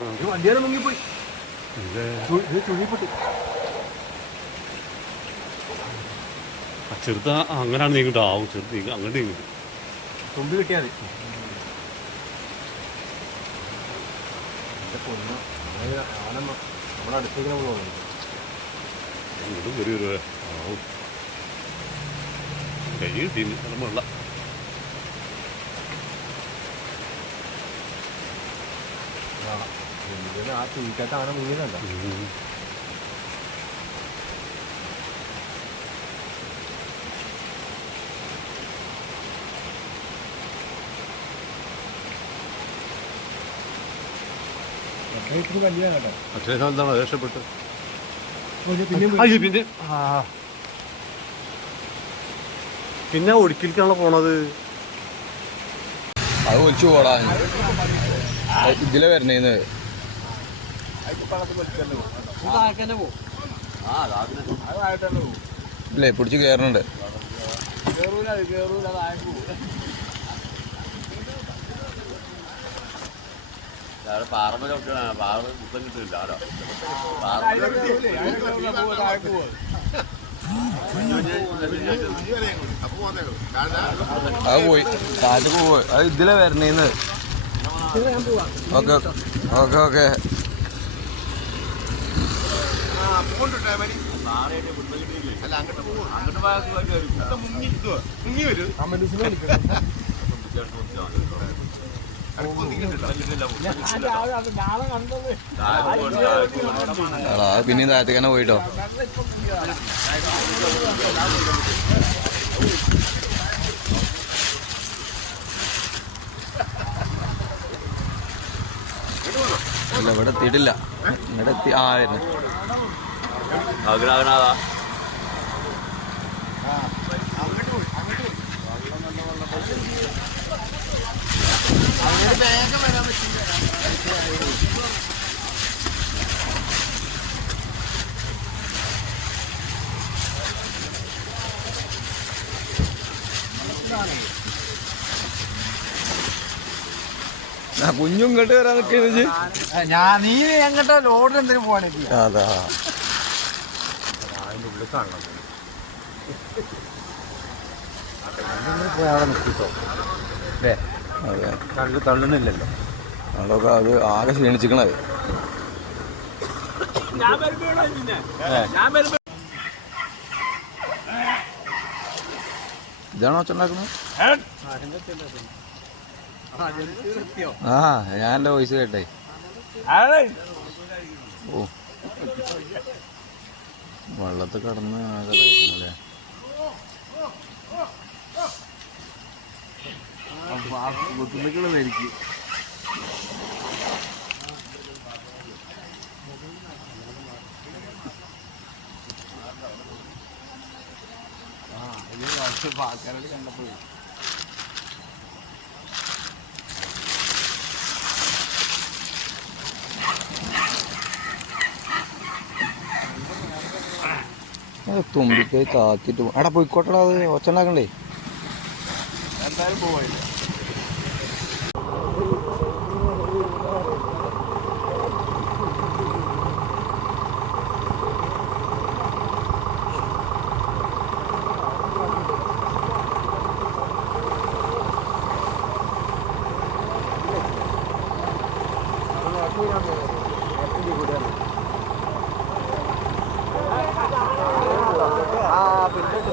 വണ്ടിയാണ് മുങ്ങിപ്പോയി ചുഴിപ്പെട്ടു ചെറുത് അങ്ങനെയാണ് നീങ്ങിട്ടോ ആവും ചെറുത് നീങ്ങ അങ്ങോട്ട് നീങ്ങി തുമ്പി കിട്ടിയാൽ മതി നമ്മുടെ അടുത്തേക്ക് നമ്മൾ പോകുന്നു അങ്ങോട്ട് കയറി വരുവേ ആവും കൈ കിട്ടീന് അത് വെള്ള ആ ചുഴിക്കകത്ത് ആന മുങ്ങിയതല്ല വലിയ കേട്ടോ അച്ഛനെ എന്താണ്? രക്ഷപ്പെട്ട്. പിന്നെ പിന്നെ പോണത്. അത് ഒലിച്ചു പോടാ. ഇതിലെ വരണേന്ന്. ഇല്ലേ പിടിച്ച് കയറുന്നുണ്ട് അത് പോയി കാറ്റക്ക് പോയി. അത് ഇതിലെ വരണേന്ന്. Okay okay okay. എടാ, താഴത്തേക്കന്നെ പിന്നെയും താഴത്തേക്ക് തന്നെ പോയിട്ടോ ഇല്ല ഇവിടെ എത്തിയിട്ടില്ല ഇവിടെ എത്തി ആ, കുഞ്ഞും ഇങ്ങോട്ട് വരാൻ നിൽക്കുന്നത് ഞാൻ നീ എങ്ങോട്ടാ ലോഡിന് എന്തിനു പോവാണ് അതാ. ഉള്ളിൽ കാണണം. പോയി അവിടെ നിൽക്കിട്ടോ അല്ലേ അതെ. തള്ളു തള്ളുന്നില്ലല്ലോ. അതൊക്കെ അത് ആകെ ക്ഷീണിച്ചിക്കണത് ഇതാണോ ആ ഞാൻ എന്റെ വോയിസ് കേട്ടേ. ഓ. വെള്ളത്തിൽ കടന്ന് ആകെ ഇതായിരിക്കണല്ലേ ബുദ്ധിമുട്ടുള്ളതായിരിക്കും ആൾക്കാരോട് കണ്ടപ്പോഴേ. തുമ്പിക്കൈ കാത്തിട്ട് അവിടെ പോയിക്കോട്ടെടാ അത് ഒച്ചുണ്ടാക്കണ്ടേ? എന്തായാലും പോവായില്ല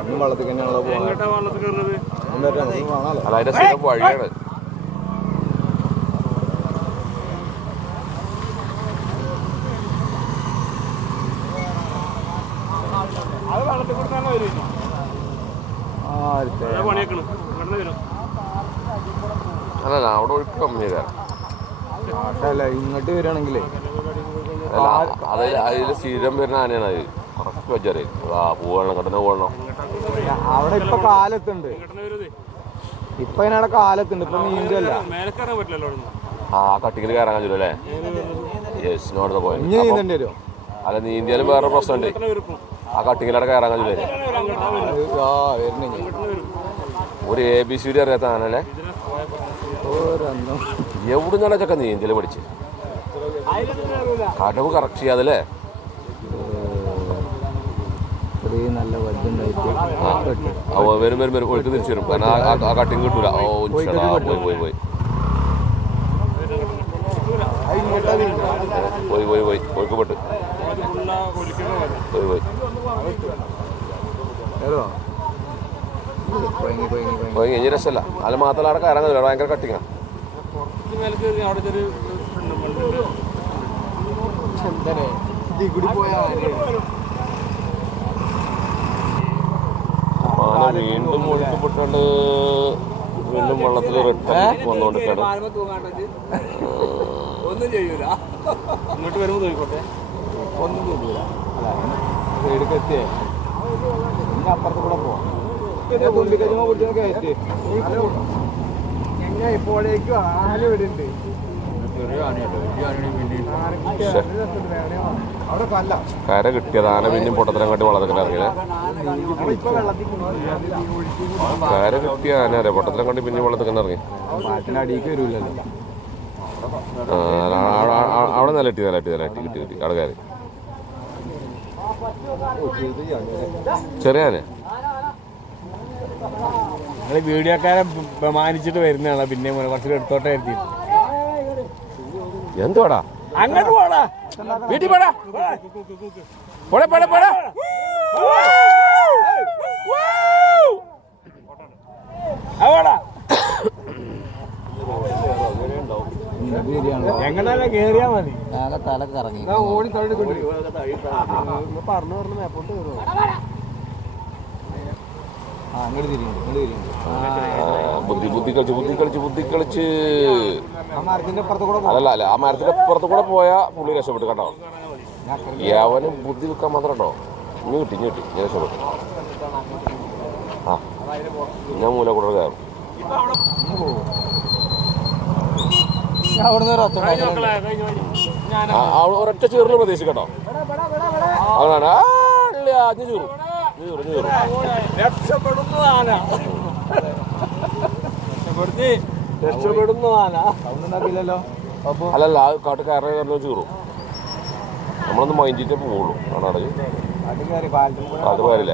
കിട്ടും വെള്ളത്തിൽ തന്നെയാണല്ലോ പോകുന്നത് അല്ല അതിന്റെ സ്ഥിരം വഴിയാണ് അത് വെള്ളത്തിൽ കൂടെ തന്നെ വരും പണിയേക്കണം. ഇങ്ങോട്ട് വരും. അല്ല അവിടെ ഒഴുക്ക് കമ്മി അല്ല ഇങ്ങോട്ട് വരികയാണെങ്കിലേ. അല്ല അതിൽ അതിൽ സ്ഥിരം വരുന്ന ആനയാണ് അത്. കറക്റ്റ് വെച്ചാറ് ആ പോവണം കടന്ന് പോകണം അവിടെ ഇപ്പൊ കാലത്തുണ്ട് ഇപ്പൊ അതിനവിടെ കാലത്തുണ്ട് ഇപ്പൊ നീന്തല്ല ആ കട്ടിങ്ങിൽ കയറാൻ കഴിയില്ല അല്ലേ? യെസ് നോട്ട് നീന്തേണ്ടി വരും? അല്ല നീന്തിയാലും വേറെ പ്രശ്നമുണ്ട്. ആ കട്ടിങ്ങിലവിടെ കയറാൻ കഴിയില്ല ഒരു എ ബി സി ഡി അറിയാത്ത ആനല്ലേ? ഓരോന്നും. എവിടുന്നാണ് ചക്ക നീന്തൽ പഠിച്ച്? കടവ് കറക്റ്റ് ചെയ്യാതല്ലേ? ഇത്രയും നല്ല വരും വരും വരും. ഒഴുക്ക് തിരിച്ചു വരും. കാരണം ആ- കട്ടിങ് കിട്ടൂല. ഓ പോയി പോയി പോയി. പോയി പോയി പോയി. ഒഴുക്ക് പോയി പോയി. പോയി കഴിഞ്ഞ രസമല്ല അത് മാത്രമല്ല അവിടെ കയറാൻ ഭയങ്കര കട്ടിങ്ങാണ് ആന വീണ്ടും ഒഴുക്കപ്പെട്ടുണ്ട് വീണ്ടും വെള്ളത്തിൽ റിട്ടേൺ വന്നുകൊണ്ടിരിക്കുകയാണ് ഒന്നും ചെയ്യൂല. ഇങ്ങോട്ട് വരുമ്പോൾ നോക്കോട്ടെ ഒന്നും ചെയ്യൂല. അല്ല സൈഡിൽ എത്തിയേ പിന്നെ അപ്പുറത്ത് കൂടെ പോവാം. ഞങ്ങൾ ഇപ്പോഴേക്കും ആന വിടുന്നുണ്ട്. കര കിട്ടിയത് ആന പിന്നെയും പൊട്ടത്തരം കാട്ടി വളർത്തക്കാൻ വെള്ളത്തിൽ കര കിട്ടിയ ആന അറിയാം പൊട്ടത്തരം കാട്ടി പിന്നെയും വളർത്തക്കാൻ ഇറങ്ങി. അവിടെ നിലട്ടി നിലട്ടി നിലട്ടി കിട്ടി കിട്ടി. ആൾക്കാർ ചെറിയ ആന? നിങ്ങൾ വീഡിയോക്കാരെ ബഹുമാനിച്ചിട്ട് വരുന്നതാണ്. പിന്നെ കുറച്ച് എടുത്തോട്ടെ എന്തുവാടാ? അങ്ങോട്ട് പോടാ. വീട്ടിൽ പോടാ. പോടാ പോടാ പോടാ. എങ്ങനെയല്ല കേറിയാ മതി. തല കറങ്ങി ഓടി തള്ളി പറഞ്ഞു പറഞ്ഞു മേപ്പോട്ട് വരുമോ ബുദ്ധി ബുദ്ധി കളിച്ച് ബുദ്ധി കളിച്ച് ബുദ്ധി കളിച്ച്. ആ മരത്തിന്റെ അപ്പുറത്ത് കൂടെ അതല്ല അല്ല ആ മരത്തിന്റെ പുറത്ത് കൂടെ പോയാ പുള്ളി രക്ഷപ്പെട്ടു കേട്ടോ. യാവനും ബുദ്ധി വെക്കാൻ മാത്രം കേട്ടോ ഇനി കിട്ടി ഇനി കിട്ടി ഞാൻ രക്ഷപ്പെട്ടു. ആ ഞാൻ മൂല കൂടെ കയറും. ഒരൊറ്റ ചേറിന് പ്രതീക്ഷിക്കട്ടോ അവനാണ്. ആ അഞ്ഞു ചീറും രക്ഷപ്പെടുന്നു ആന. രക്ഷപ്പെടുന്നു ആന. സൗണ്ട് ഉണ്ടാക്കിയില്ലല്ലോ അപ്പൊ അല്ലല്ല ആ കാട്ട് കയറി കയറുന്ന ചീറും നമ്മളൊന്ന് മൈൻഡിട്ടേ പോവുള്ളൂ. കാണാട് കയറി അത് കാര്യമില്ല